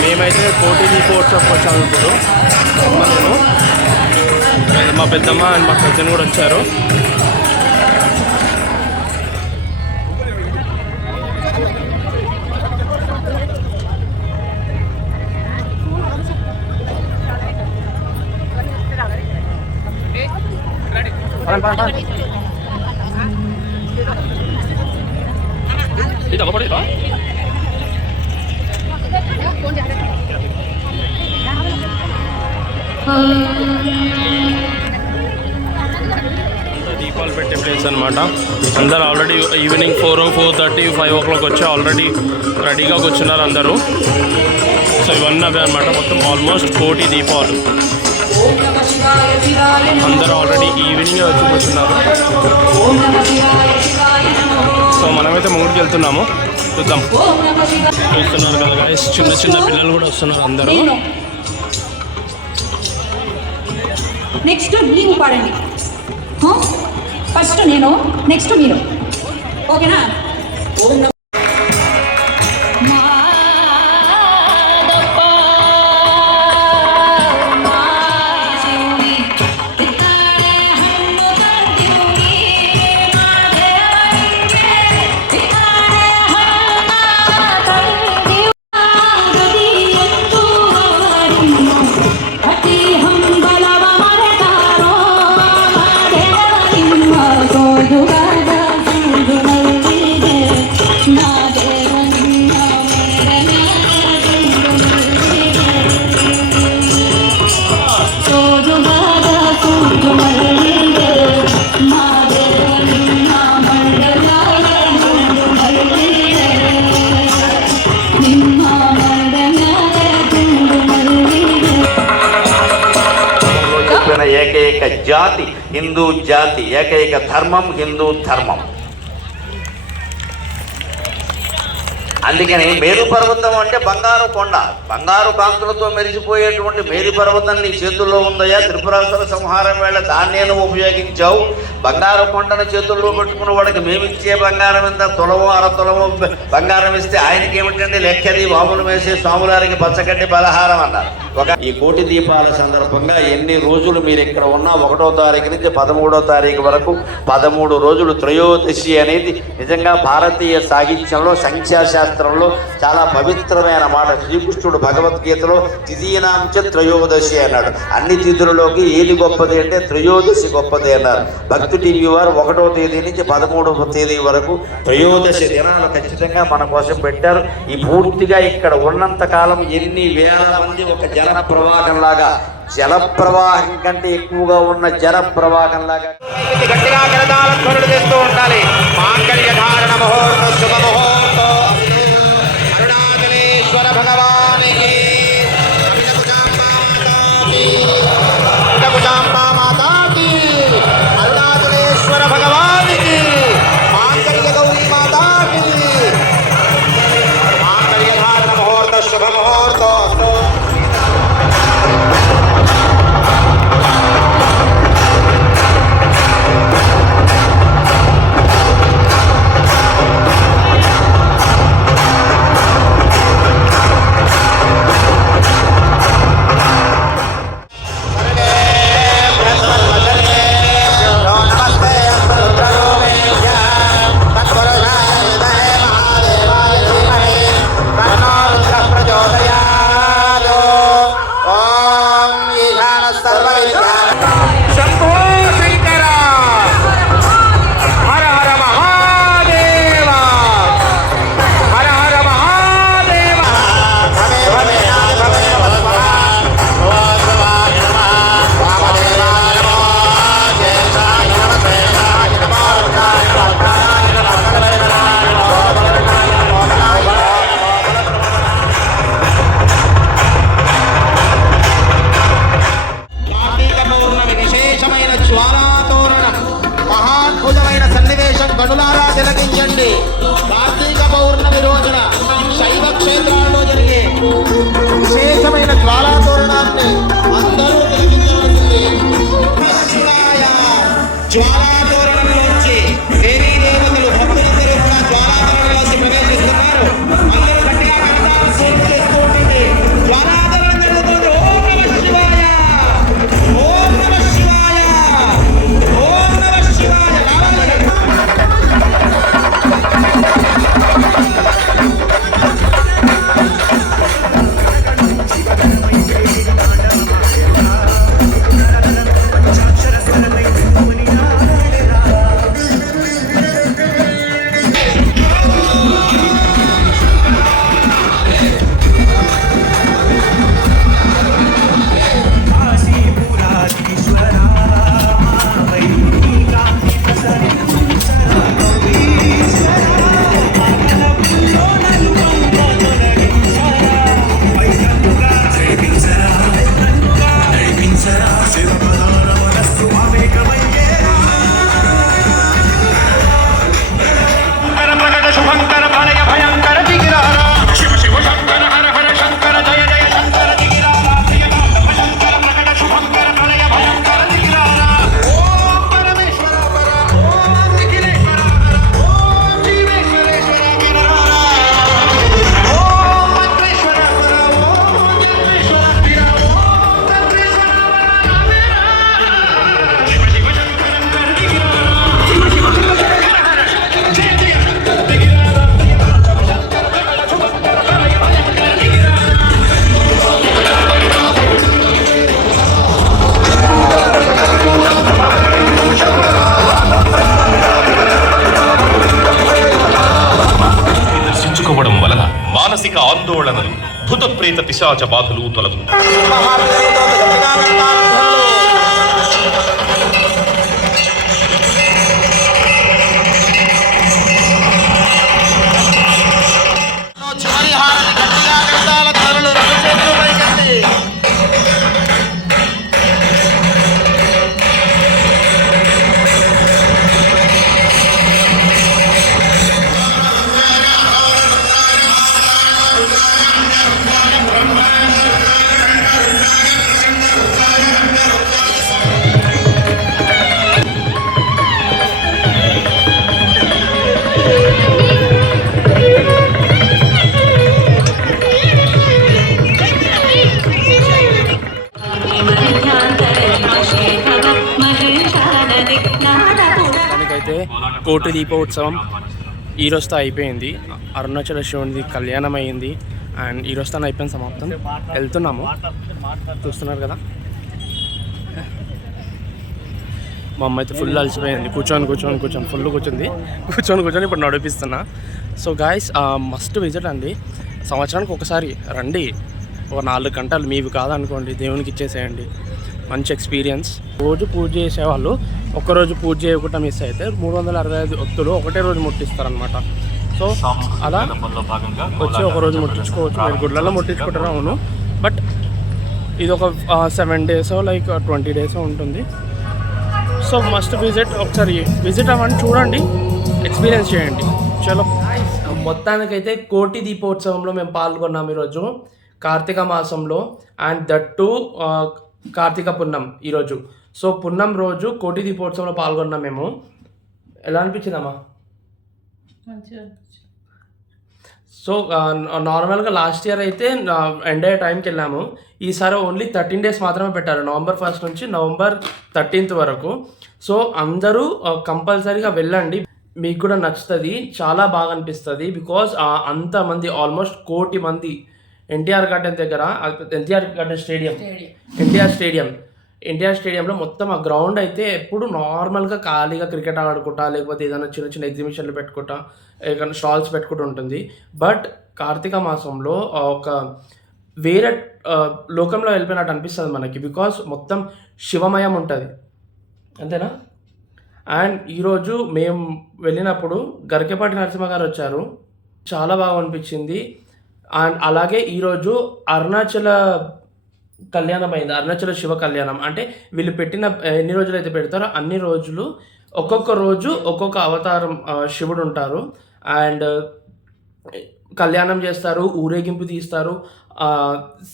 మేమైతే కోటి దీపోత్సవం వచ్చాము ఇప్పుడు. నేను మా పెద్దమ్మ అండ్ మా కజిన్ కూడా వచ్చారు. దీపాలు పెట్టే ప్లేస్ అనమాట. అందరు ఆల్రెడీ ఈవినింగ్ 4, 4:30, 5 o'clock వచ్చి ఆల్రెడీ రెడీగా కూర్చున్నారు అందరూ. సో ఇవన్నీ అవే అనమాట. మొత్తం ఆల్మోస్ట్ 1,000,000 దీపాలు. అందరూ ఆల్రెడీ ఈవినింగ్ వచ్చి కూర్చున్నారు. సో మనమైతే ముందుకు వెళ్తున్నాము, చూద్దాం. చూస్తున్నారు కదా గైస్, చిన్న చిన్న పిల్లలు కూడా వస్తున్నారు అందరూ. నెక్స్ట్ నీవు పాడండి, ఫస్ట్ నేను, నెక్స్ట్ మీరు, ఓకేనా? ఏకైక జాతి హిందూ జాతి, ఏకైక ధర్మం హిందూ ధర్మం. అందుకని మేరు పర్వతం అంటే బంగారు కొండ, బంగారు కాంతులతో మెరిసిపోయేటువంటి మేరు పర్వతం నీ చేతుల్లో ఉందయ్యా. త్రిపురాసుర సంహారం వేళ దాన్నే నువ్వు ఉపయోగించావు. బంగారు కొండను చేతుల్లో పెట్టుకున్న వాడికి మేమిచ్చే బంగారం ఎంత, తులమో 1/2 తులమో బంగారం ఇస్తే ఆయనకి ఏమిటండి లెక్కది, వాములు వేసి స్వాములారికి పచ్చగడ్డి పలహారం అన్నారు. ఈ 1,000,000 దీపాల సందర్భంగా ఎన్ని రోజులు మీరు ఇక్కడ ఉన్నా 1వ తారీఖు నుంచి 13వ తారీఖు వరకు 13 రోజులు త్రయోదశి అనేది నిజంగా భారతీయ సాహిత్యంలో, సంఖ్యాశాస్త్రంలో చాలా పవిత్రమైన మాట. శ్రీకృష్ణుడు భగవద్గీతలో తిథీనాంచ త్రయోదశి అన్నాడు. అన్ని తిథులలోకి ఏది గొప్పది అంటే త్రయోదశి గొప్పది అన్నారు. భక్తి టీవీ వారు 1వ తేదీ నుంచి 13వ తేదీ వరకు త్రయోదశి దినాలు ఖచ్చితంగా మన కోసం పెట్టారు. ఈ పూర్తిగా ఇక్కడ ఉన్నంత కాలం ఎన్ని వేల మంది ఒక జల ప్రవాహంలాగా, జల ప్రవాహం కంటే ఎక్కువగా ఉన్న జల ప్రవాహంలాగా గట్టిగా కరతాళధ్వనులు చేస్తూ ఉండాలి. మాంగళ్యధారణ ముహూర్తం, శుభ ముహూర్తం. అరుణాచలేశ్వర భగవానికి, మాతాకి, అరుణాచలేశ్వర భగవానికి, మాంగళ్య గౌరీ మాతాకి, మాంగళ్యధారణ ముహూర్తం, శుభ ముహూర్తం. కనులారా తిలకించండి. కార్తీక పౌర్ణమి రోజున శైవ క్షేత్రాల్లో జరిగే విశేషమైన జ్వాలాతోరణాన్ని అందరూ తిలకించవలసింది. జ్వాలాతోరణంలోంచి దేవీ దేవతలు భక్తులందరూ కూడా జ్వాలాతోరణంలోంచి ప్రవేశిస్తున్నారు. అందరూ ఆందోళనలు భూత ప్రేత పిశాచ బాధలు తొలగు. దానికైతే కోటి దీపోత్సవం ఈ రోజుతో అయిపోయింది. అరుణాచల శివునిది కళ్యాణం అయింది అండ్ ఈ రోజుతో అయిపోయింది, సమాప్తం. వెళ్తున్నాము, చూస్తున్నారు కదా. మా అమ్మ అయితే ఫుల్ అలసిపోయింది, కూర్చొని ఫుల్ కూర్చొని ఇప్పుడు నడిపిస్తున్నా. సో గాయస్, మస్ట్ విజిట్ అండి. సంవత్సరానికి ఒకసారి రండి, ఒక 4 గంటలు మీవి కాదనుకోండి, దేవునికి ఇచ్చేసేయండి. మంచి ఎక్స్పీరియన్స్. రోజు పూజ చేసేవాళ్ళు ఒక్కరోజు పూజ చేయకుండా మిస్ అయితే 365 ఒత్తులు ఒకటే రోజు ముట్టిస్తారనమాట. సో అలా వచ్చి ఒకరోజు ముట్టించుకోవచ్చు. మీరు గుడ్లలో ముట్టించుకుంటారు, అవును, బట్ ఇది ఒక 7 days లైక్ 20 days ఉంటుంది. So must visit. ఒకసారి విజిట్ అవ్వండి, చూడండి, ఎక్స్పీరియన్స్ చేయండి. చలో, మొత్తానికైతే కోటి దీపోత్సవంలో మేము పాల్గొన్నాం ఈరోజు కార్తీక మాసంలో. అండ్ దట్ టు కార్తీక పున్నం ఈరోజు. సో పున్నం రోజు కోటి దీపోత్సవంలో పాల్గొన్నాం మేము. ఎలా అనిపించిందమ్మా? సో నార్మల్గా లాస్ట్ ఇయర్ అయితే ఎండ్ అయ్యే టైంకి వెళ్ళాము. ఈసారి ఓన్లీ 13 days మాత్రమే పెట్టారు, November 1st నుంచి November 13th వరకు. సో అందరూ కంపల్సరీగా వెళ్ళండి, మీకు కూడా నచ్చుతుంది, చాలా బాగా అనిపిస్తుంది. బికాజ్ అంతమంది, ఆల్మోస్ట్ 1 కోటి మంది ఎన్టీఆర్ గార్డెన్ దగ్గర, ఎన్టీఆర్ స్టేడియంలో మొత్తం ఆ గ్రౌండ్ అయితే ఎప్పుడు నార్మల్గా ఖాళీగా క్రికెట్ ఆడుకుంటా, లేకపోతే ఏదైనా చిన్న ఎగ్జిబిషన్లు పెట్టుకుంటా, ఏదైనా స్టాల్స్ పెట్టుకుంటూ ఉంటుంది. బట్ కార్తీక మాసంలో ఒక వేరే లోకంలో వెళ్ళిపోయినట్టు అనిపిస్తుంది మనకి, బికాస్ మొత్తం శివమయం ఉంటుంది, అంతేనా. అండ్ ఈరోజు మేము వెళ్ళినప్పుడు గరికెపాటి నరసింహ గారు వచ్చారు, చాలా బాగా అనిపించింది. అండ్ అలాగే ఈరోజు అరుణాచల కళ్యాణం అయింది, అరుణాచల శివ కళ్యాణం. అంటే వీళ్ళు పెట్టిన ఎన్ని రోజులు అయితే పెడతారో అన్ని రోజులు ఒక్కొక్క రోజు ఒక్కొక్క అవతారం శివుడు ఉంటారు. అండ్ కళ్యాణం చేస్తారు, ఊరేగింపు తీస్తారు,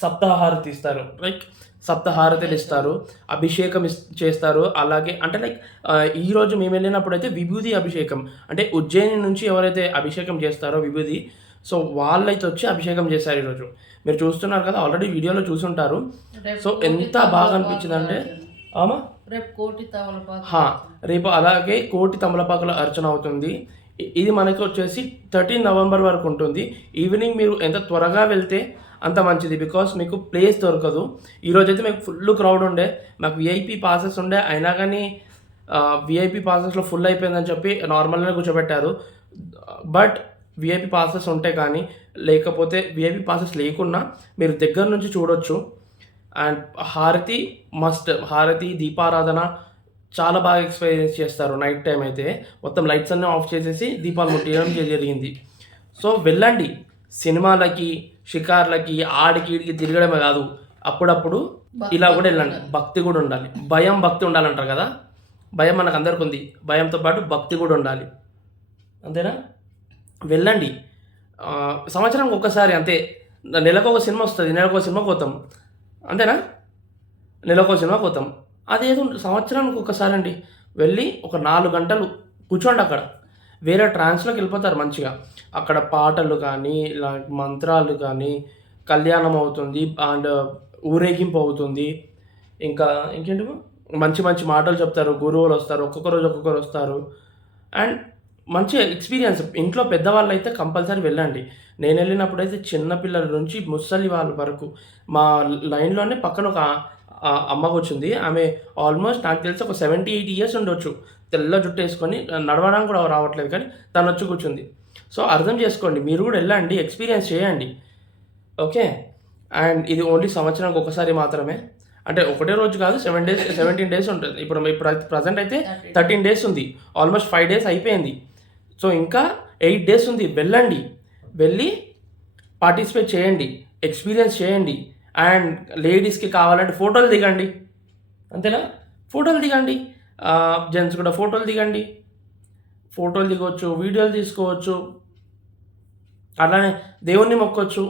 సప్తహారతి ఇస్తారు, లైక్ సప్తహారతులు ఇస్తారు, అభిషేకం చేస్తారు. అలాగే అంటే లైక్ ఈరోజు మేము వెళ్ళినప్పుడు అయితే విభూది అభిషేకం, అంటే ఉజ్జయిని నుంచి ఎవరైతే అభిషేకం చేస్తారో విభూది, సో వాళ్ళైతే వచ్చి అభిషేకం చేశారు ఈరోజు. మీరు చూస్తున్నారు కదా, ఆల్రెడీ వీడియోలో చూసుంటారు. సో ఎంత బాగా అనిపించింది అంటే రేపు అలాగే కోటి తమలపాకుల అర్చన అవుతుంది. ఇది మనకి వచ్చేసి 13 November వరకు ఉంటుంది. ఈవినింగ్ మీరు ఎంత త్వరగా వెళ్తే అంత మంచిది, బికాస్ మీకు ప్లేస్ దొరకదు. ఈరోజైతే మీకు ఫుల్ క్రౌడ్ ఉండే, మాకు విఐపి పాసెస్ ఉండే, అయినా కానీ విఐపి పాసెస్లో ఫుల్ అయిపోయిందని చెప్పి నార్మల్గానే కూర్చోబెట్టారు. బట్ విఐపి పాసెస్ ఉంటే కానీ, లేకపోతే విఐపి పాసెస్ లేకున్నా మీరు దగ్గర నుంచి చూడొచ్చు. అండ్ హారతి మస్ట్, హారతి దీపారాధన చాలా బాగా ఎక్స్పీరియన్స్ చేస్తారు. నైట్ టైం అయితే మొత్తం లైట్స్ అన్నీ ఆఫ్ చేసేసి దీపాలు ముట్టియడం జరిగింది. సో వెళ్ళండి, సినిమాలకి షికార్లకి ఆడికి ఈడికి తిరగడమే కాదు, అప్పుడప్పుడు ఇలా కూడా వెళ్ళండి. భక్తి కూడా ఉండాలి, భయం భక్తి ఉండాలంటారు కదా, భయం మనకు అందరికి ఉంది, భయంతో పాటు భక్తి కూడా ఉండాలి, అంతేనా. వెళ్ళండి, సంవత్సరానికి ఒక్కసారి అంతే. నెలకు ఒక సినిమా వస్తుంది, నెలకు ఒక సినిమా పోతాం, అంతేనా. నెలకు ఒక సినిమా పోతాం, అదేదో సంవత్సరానికి ఒకసారి అండి. వెళ్ళి ఒక 4 గంటలు కూర్చోండి అక్కడ, వేరే ట్రాన్స్లోకి వెళ్ళిపోతారు మంచిగా. అక్కడ పాటలు కానీ, మంత్రాలు కానీ, కళ్యాణం అవుతుంది అండ్ ఊరేగింపు అవుతుంది. ఇంకా ఇంకేంటి మంచి మంచి మాటలు చెప్తారు, గురువులు వస్తారు, ఒక్కొక్కరు వస్తారు. అండ్ మంచి ఎక్స్పీరియన్స్. ఇంట్లో పెద్దవాళ్ళు అయితే కంపల్సరీ వెళ్ళండి. నేను వెళ్ళినప్పుడైతే చిన్నపిల్లల నుంచి ముసలి వాళ్ళ వరకు, మా లైన్లోనే పక్కన ఒక అమ్మ కూర్చుంది. ఆమె ఆల్మోస్ట్ నాకు తెలిసి ఒక 70-80 years ఉండొచ్చు, తెల్ల జుట్టు వేసుకొని, నడవడానికి కూడా రావట్లేదు, కానీ తను వచ్చి కూర్చుంది. సో అర్థం చేసుకోండి, మీరు కూడా వెళ్ళండి, ఎక్స్పీరియన్స్ చేయండి. ఓకే. అండ్ ఇది ఓన్లీ సంవత్సరానికి ఒకసారి మాత్రమే. అంటే ఒకటే రోజు కాదు, 17 డేస్ ఉంటుంది. ఇప్పుడు ప్రజెంట్ అయితే 13 డేస్ ఉంది. ఆల్మోస్ట్ 5 డేస్ అయిపోయింది. సో ఇంకా 8 డేస్ ఉంది. వెళ్ళి పార్టిసిపేట్ చేయండి, ఎక్స్పీరియన్స్ చేయండి. అండ్ లేడీస్కి కావాలంటే ఫోటోలు దిగండి, అంతేనా? ఫోటోలు దిగండి. జెంట్స్ కూడా ఫోటోలు దిగవచ్చు, వీడియోలు తీసుకోవచ్చు, అలానే దేవుణ్ణి మొక్కొచ్చు.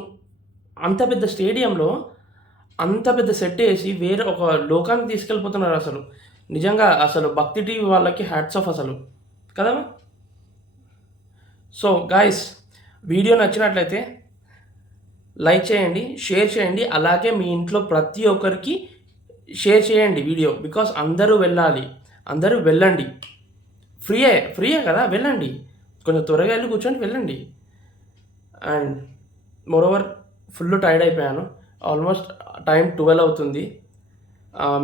అంత పెద్ద స్టేడియంలో అంత పెద్ద సెట్ వేసి వేరే ఒక లోకానికి తీసుకెళ్ళిపోతున్నారు. అసలు నిజంగా అసలు భక్తి టీవీ వాళ్ళకి హ్యాట్స్ ఆఫ్ అసలు కదా. సో గాయస్, వీడియో నచ్చినట్లయితే లైక్ చేయండి, షేర్ చేయండి. అలాగే మీ ఇంట్లో ప్రతి ఒక్కరికి షేర్ చేయండి వీడియో. బికాస్ అందరూ వెళ్ళండి. ఫ్రీయే కదా, వెళ్ళండి. కొంచెం త్వరగా వెళ్ళి కూర్చొని వెళ్ళండి. అండ్ మోరోవర్ ఫుల్ టైర్డ్ అయిపోయాను. ఆల్మోస్ట్ టైం 12 అవుతుంది.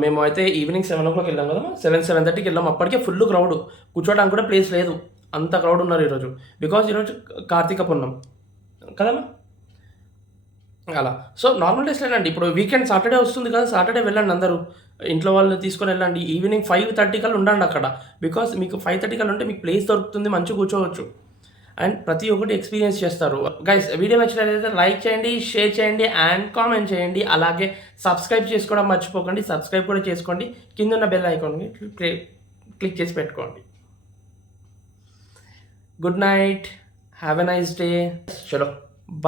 మేము అయితే ఈవినింగ్ 7 o'clock వెళ్ళాం కదా, 7:30కి వెళ్ళాం. అప్పటికే ఫుల్ క్రౌడ్, కూర్చోడానికి కూడా ప్లేస్ లేదు, అంత క్రౌడ్ ఉన్నారు ఈరోజు. బికాజ్ ఈరోజు కార్తీక పున్నం కదమ్మా, అలా. సో నార్మల్ డేస్ వెళ్ళండి. ఇప్పుడు వీకెండ్ సాటర్డే వస్తుంది కదా, సాటర్డే వెళ్ళండి అందరూ, ఇంట్లో వాళ్ళు తీసుకొని వెళ్ళండి. ఈవినింగ్ 5:30 కల్లా ఉండండి అక్కడ. బికాస్ మీకు 5:30 కల్లా ఉంటే మీకు ప్లేస్ దొరుకుతుంది, మంచిగా కూర్చోవచ్చు. అండ్ ప్రతి ఒక్కటి ఎక్స్పీరియన్స్ చేస్తారు. గైస్, వీడియో నచ్చినట్లయితే లైక్ చేయండి, షేర్ చేయండి అండ్ కామెంట్ చేయండి. అలాగే సబ్స్క్రైబ్ చేసుకోవడం మర్చిపోకండి. సబ్స్క్రైబ్ కూడా చేసుకోండి. కింద ఉన్న బెల్ ఐకాన్ని క్లిక్ చేసి పెట్టుకోండి. Good night, have a nice day. చలో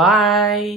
బాయ్.